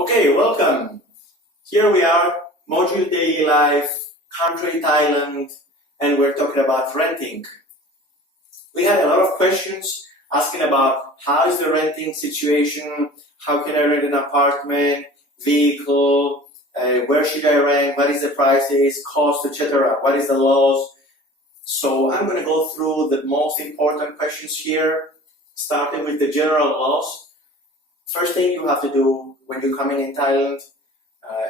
Okay, welcome. Here we are, module daily life, country Thailand, and we're talking about renting. We had a lot of questions asking about how is the renting situation, how can I rent an apartment, vehicle, where should I rent, what is the prices, cost, etc. What is the laws? So I'm going to go through the most important questions here, starting with the general laws. First thing you have to do when you're coming in Thailand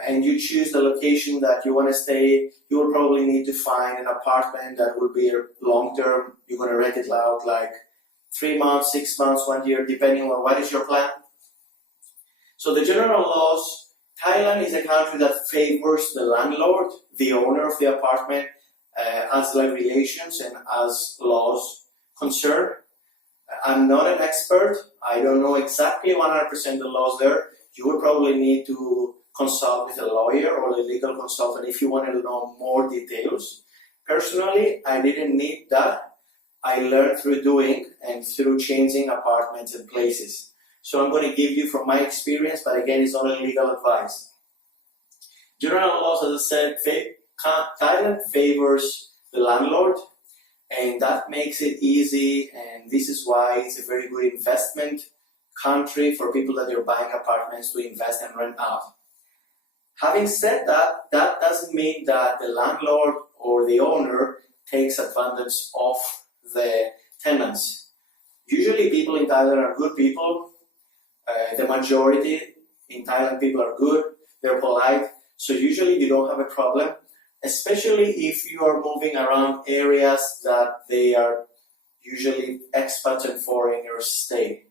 and you choose the location that you want to stay, you will probably need to find an apartment that will be long term. You're going to rent it out like 3 months, 6 months, 1 year, depending on what is your plan. So the general laws, Thailand is a country that favors the landlord, the owner of the apartment, as regulations and as laws concern. I'm not an expert. I don't know exactly 100% the laws there. You would probably need to consult with a lawyer or a legal consultant if you want to know more details. Personally, I didn't need that. I learned through doing and through changing apartments and places. So I'm going to give you from my experience, but again, it's not a legal advice. General laws, as I said, Thailand favors the landlord, and that makes it easy, and this is why it's a very good investment country for people that are buying apartments to invest and rent out. Having said that, that doesn't mean that the landlord or the owner takes advantage of the tenants. Usually people in Thailand are good people. The majority in Thailand people are good, they're polite, so usually you don't have a problem. Especially if you are moving around areas that they are usually expats and foreigners stay.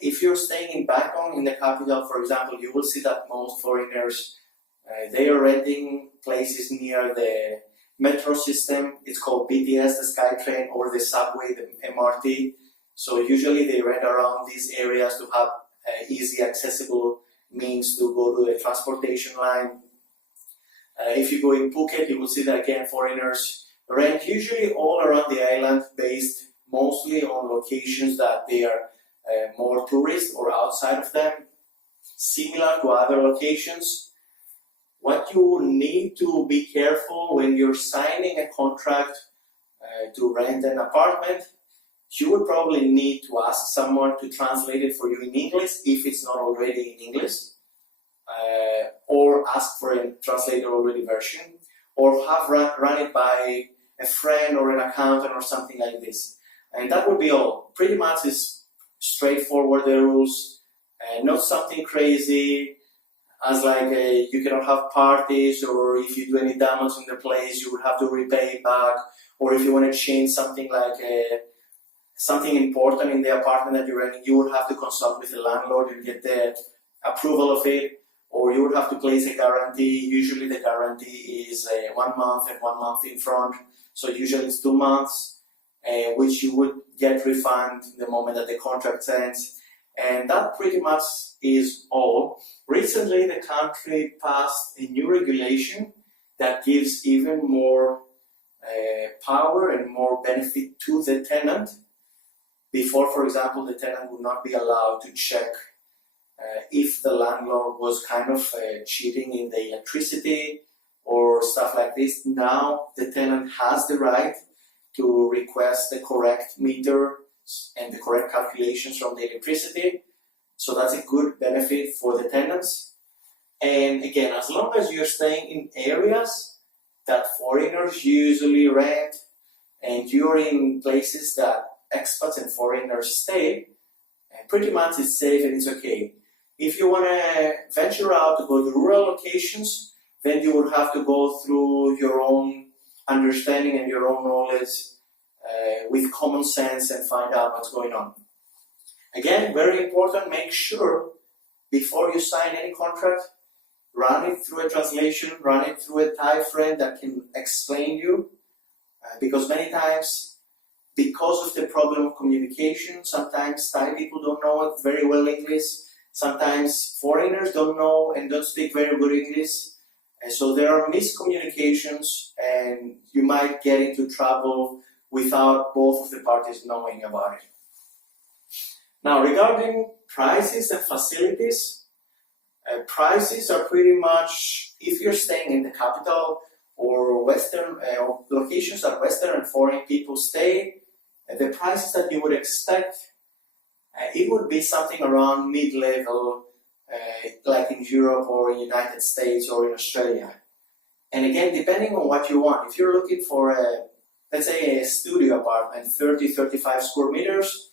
If you're staying in Bangkok, in the capital, for example, you will see that most foreigners, they are renting places near the metro system. It's called BTS, the SkyTrain, or the subway, the MRT. So usually they rent around these areas to have easy, accessible means to go to the transportation line. If you go in Phuket, you will see that again, foreigners rent usually all around the island, based mostly on locations that they are more tourist or outside of them, similar to other locations. What you need to be careful when you're signing a contract to rent an apartment, you would probably need to ask someone to translate it for you in English if it's not already in English. Or ask for a translator already version, or have run it by a friend or an accountant or something like this. And that would be all. Pretty much is straightforward, the rules, not something crazy as like you cannot have parties, or if you do any damage in the place you would have to repay it back, or if you want to change something like something important in the apartment that you're renting, you would have to consult with the landlord and get the approval of it. Or you would have to place a guarantee. Usually the guarantee is 1 month and 1 month in front. So usually it's 2 months, which you would get refunded the moment that the contract ends. And that pretty much is all. Recently the country passed a new regulation that gives even more power and more benefit to the tenant. Before, for example, the tenant would not be allowed to check if the landlord was kind of cheating in the electricity or stuff like this. Now the tenant has the right to request the correct meter and the correct calculations from the electricity. So that's a good benefit for the tenants. And again, as long as you're staying in areas that foreigners usually rent and you're in places that expats and foreigners stay, pretty much it's safe and it's okay. If you want to venture out to go to rural locations, then you would have to go through your own understanding and your own knowledge with common sense and find out what's going on. Again, very important, make sure before you sign any contract, run it through a translation, run it through a Thai friend that can explain you, because many times, because of the problem of communication, sometimes Thai people don't know very well English. Sometimes foreigners don't know and don't speak very good English. And so there are miscommunications and you might get into trouble without both of the parties knowing about it. Now, regarding prices and facilities, Prices are pretty much, if you're staying in the capital or western locations that western and foreign people stay, the prices that you would expect, it would be something around mid-level, like in Europe or in United States or in Australia. And again, depending on what you want, if you're looking for let's say a studio apartment, 30-35 square meters,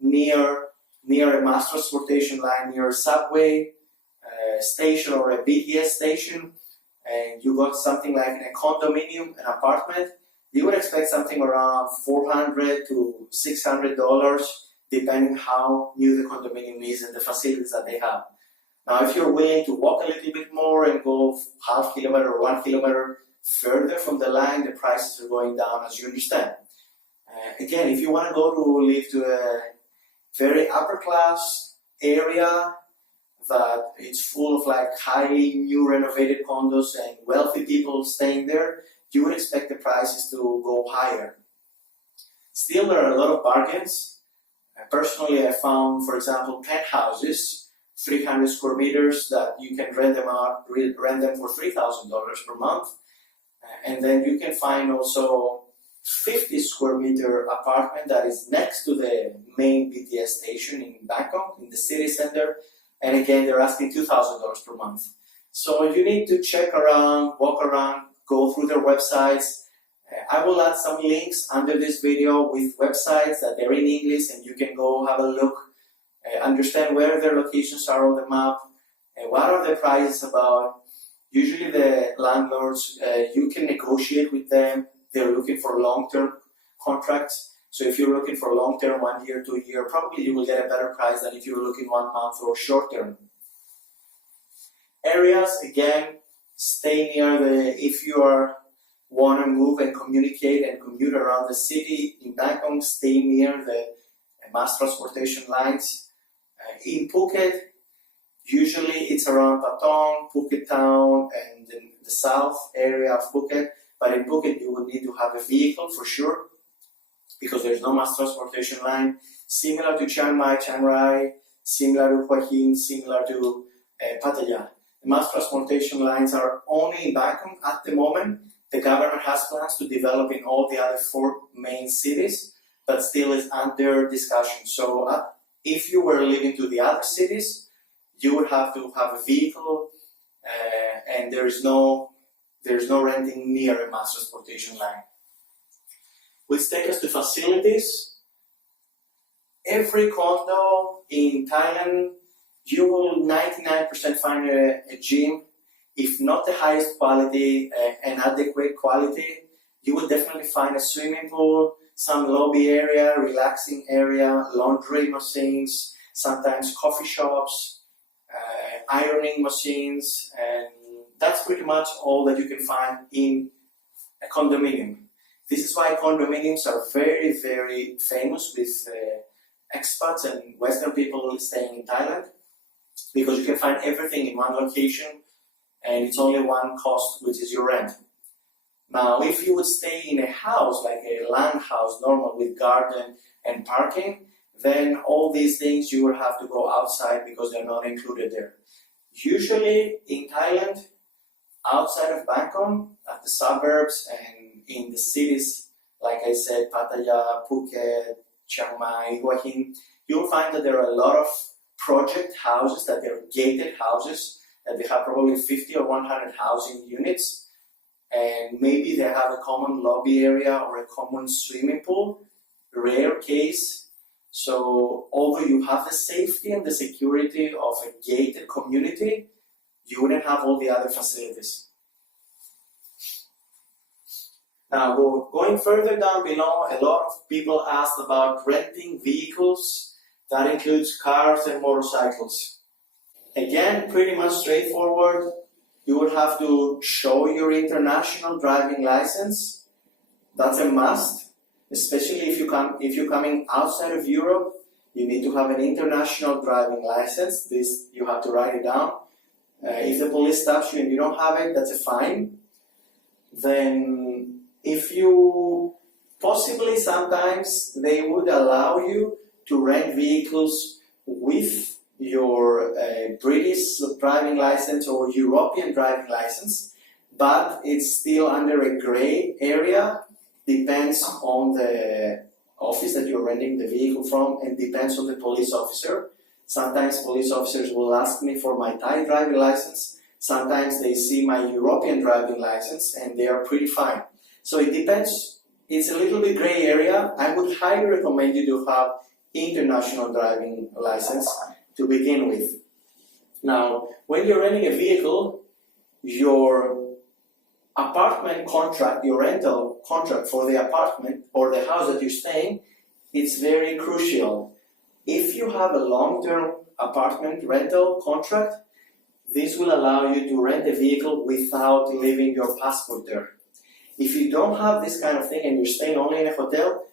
near a mass transportation line, near a subway station or a BTS station, and you got something like in a condominium, an apartment, you would expect something around $400 to $600, depending how new the condominium is and the facilities that they have. Now, if you're willing to walk a little bit more and go half kilometer or 1 kilometer further from the line, the prices are going down, as you understand. Again, if you want to go to live to a very upper class area that it's full of like highly new renovated condos and wealthy people staying there, you would expect the prices to go higher. Still, there are a lot of bargains. Personally, I found, for example, penthouses, 300 square meters, that you can rent them for $3,000 per month. And then you can find also 50 square meter apartment that is next to the main BTS station in Bangkok, in the city center. And again, they're asking $2,000 per month. So you need to check around, walk around, go through their websites. I will add some links under this video with websites that they're in English, and you can go have a look, understand where their locations are on the map, and what are the prices about. Usually the landlords, you can negotiate with them. They're looking for long-term contracts. So if you're looking for long-term, 1 year, 2 year, probably you will get a better price than if you're looking 1 month or short-term. Areas, again, stay near if you want to move and communicate and commute around the city in Bangkok, stay near the mass transportation lines. In Phuket, usually it's around Patong, Phuket town, and the south area of Phuket. But in Phuket, you would need to have a vehicle for sure, because there's no mass transportation line. Similar to Chiang Mai, Chiang Rai, similar to Hua Hin, similar to Pattaya. The mass transportation lines are only in Bangkok at the moment. The government has plans to develop in all the other 4 main cities, but still is under discussion. So if you were living to the other cities, you would have to have a vehicle, and there's no renting near a mass transportation line. Which takes us to facilities. Every condo in Thailand, you will 99% find a gym. If not the highest quality and adequate quality, you will definitely find a swimming pool, some lobby area, relaxing area, laundry machines, sometimes coffee shops, ironing machines, and that's pretty much all that you can find in a condominium. This is why condominiums are very, very famous with expats and Western people staying in Thailand, because you can find everything in one location and it's only one cost, which is your rent. Now, if you would stay in a house, like a land house, normal, with garden and parking, then all these things you will have to go outside because they're not included there. Usually in Thailand, outside of Bangkok, at the suburbs and in the cities, like I said, Pattaya, Phuket, Chiang Mai, Hua Hin, you'll find that there are a lot of project houses, that they're gated houses, that they have probably 50 or 100 housing units, and maybe they have a common lobby area or a common swimming pool. Rare case. So although you have the safety and the security of a gated community, you wouldn't have all the other facilities. Now, going further down below, a lot of people asked about renting vehicles. That includes cars and motorcycles. Again, pretty much straightforward. You would have to show your international driving license. That's a must, especially if you're coming outside of Europe. You need to have an international driving license. This, you have to write it down. If the police stops you and you don't have it, that's a fine. Then if you possibly, sometimes they would allow you to rent vehicles with your British driving license or European driving license, but it's still under a gray area. Depends on the office that you're renting the vehicle from and depends on the police officer. Sometimes police officers will ask me for my Thai driving license. Sometimes they see my European driving license and they are pretty fine. So it depends. It's a little bit gray area. I would highly recommend you to have international driving license to begin with. Now, when you're renting a vehicle, your apartment contract, your rental contract for the apartment or the house that you're staying, it's very crucial. If you have a long-term apartment rental contract, this will allow you to rent a vehicle without leaving your passport there. If you don't have this kind of thing and you're staying only in a hotel,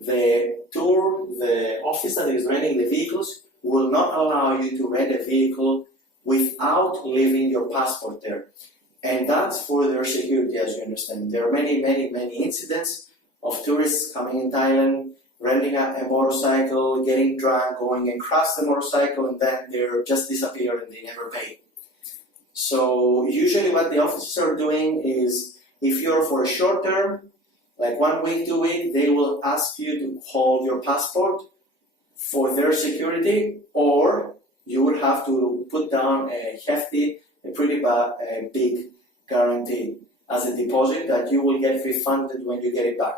the office that is renting the vehicles will not allow you to rent a vehicle without leaving your passport there. And that's for their security, as you understand. There are many incidents of tourists coming in Thailand, renting a motorcycle, getting drunk, going and crash the motorcycle, and then they're just disappear and they never pay. So usually what the officers are doing is, if you're for a short term, like 1 week, 2 weeks, they will ask you to hold your passport for their security, or you would have to put down a hefty, a pretty big guarantee as a deposit that you will get refunded when you get it back.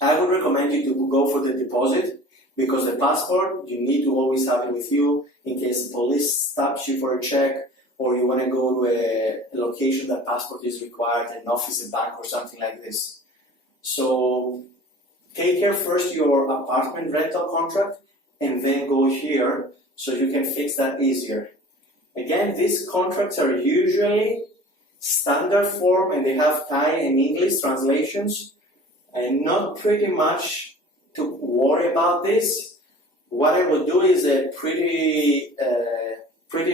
I would recommend you to go for the deposit because the passport, you need to always have it with you in case the police stops you for a check or you want to go to a location that passport is required, an office, a bank or something like this. So take care first your apartment rental contract and then go here so you can fix that easier. Again, these contracts are usually standard form and they have Thai and English translations and not pretty much to worry about this. What I will do is a pretty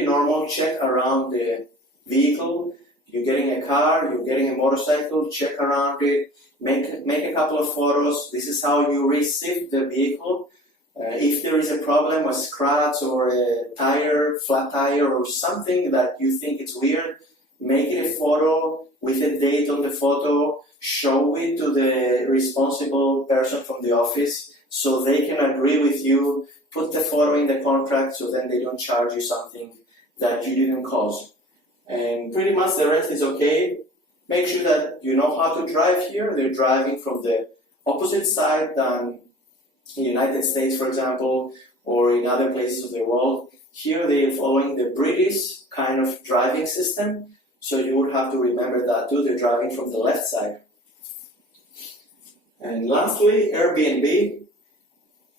normal check around the vehicle. You're getting a car, you're getting a motorcycle, check around it, make a couple of photos. This is how you receive the vehicle. If there is a problem, a scratch or a tire, flat tire or something that you think it's weird, make it a photo with a date on the photo, show it to the responsible person from the office so they can agree with you, put the photo in the contract so then they don't charge you something that you didn't cause. And pretty much the rest is okay. Make sure that you know how to drive here. They're driving from the opposite side than in the United States, for example, or in other places of the world. Here they're following the British kind of driving system, so you would have to remember that too. They're driving from the left side. And lastly, Airbnb.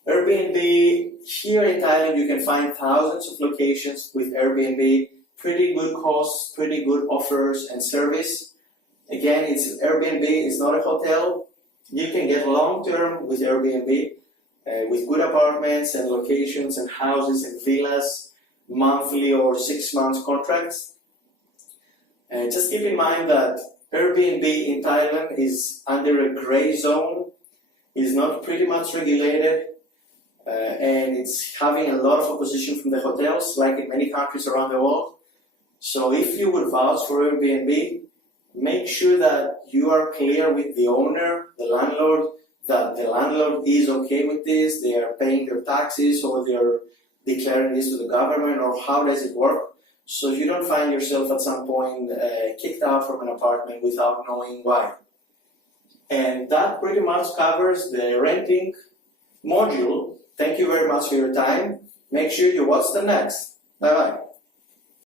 Airbnb, here in Thailand you can find thousands of locations with Airbnb, pretty good costs, pretty good offers and service. Again, Airbnb is not a hotel. You can get long-term with Airbnb, with good apartments and locations and houses and villas, monthly or 6 months contracts. And just keep in mind that Airbnb in Thailand is under a gray zone, is not pretty much regulated, and it's having a lot of opposition from the hotels, like in many countries around the world. So if you would vouch for Airbnb, make sure that you are clear with the owner, the landlord, that the landlord is okay with this, they are paying their taxes or they are declaring this to the government, or how does it work, so you don't find yourself at some point kicked out from an apartment without knowing why. And that pretty much covers the renting module. Thank you very much for your time. Make sure you watch the next. Bye bye.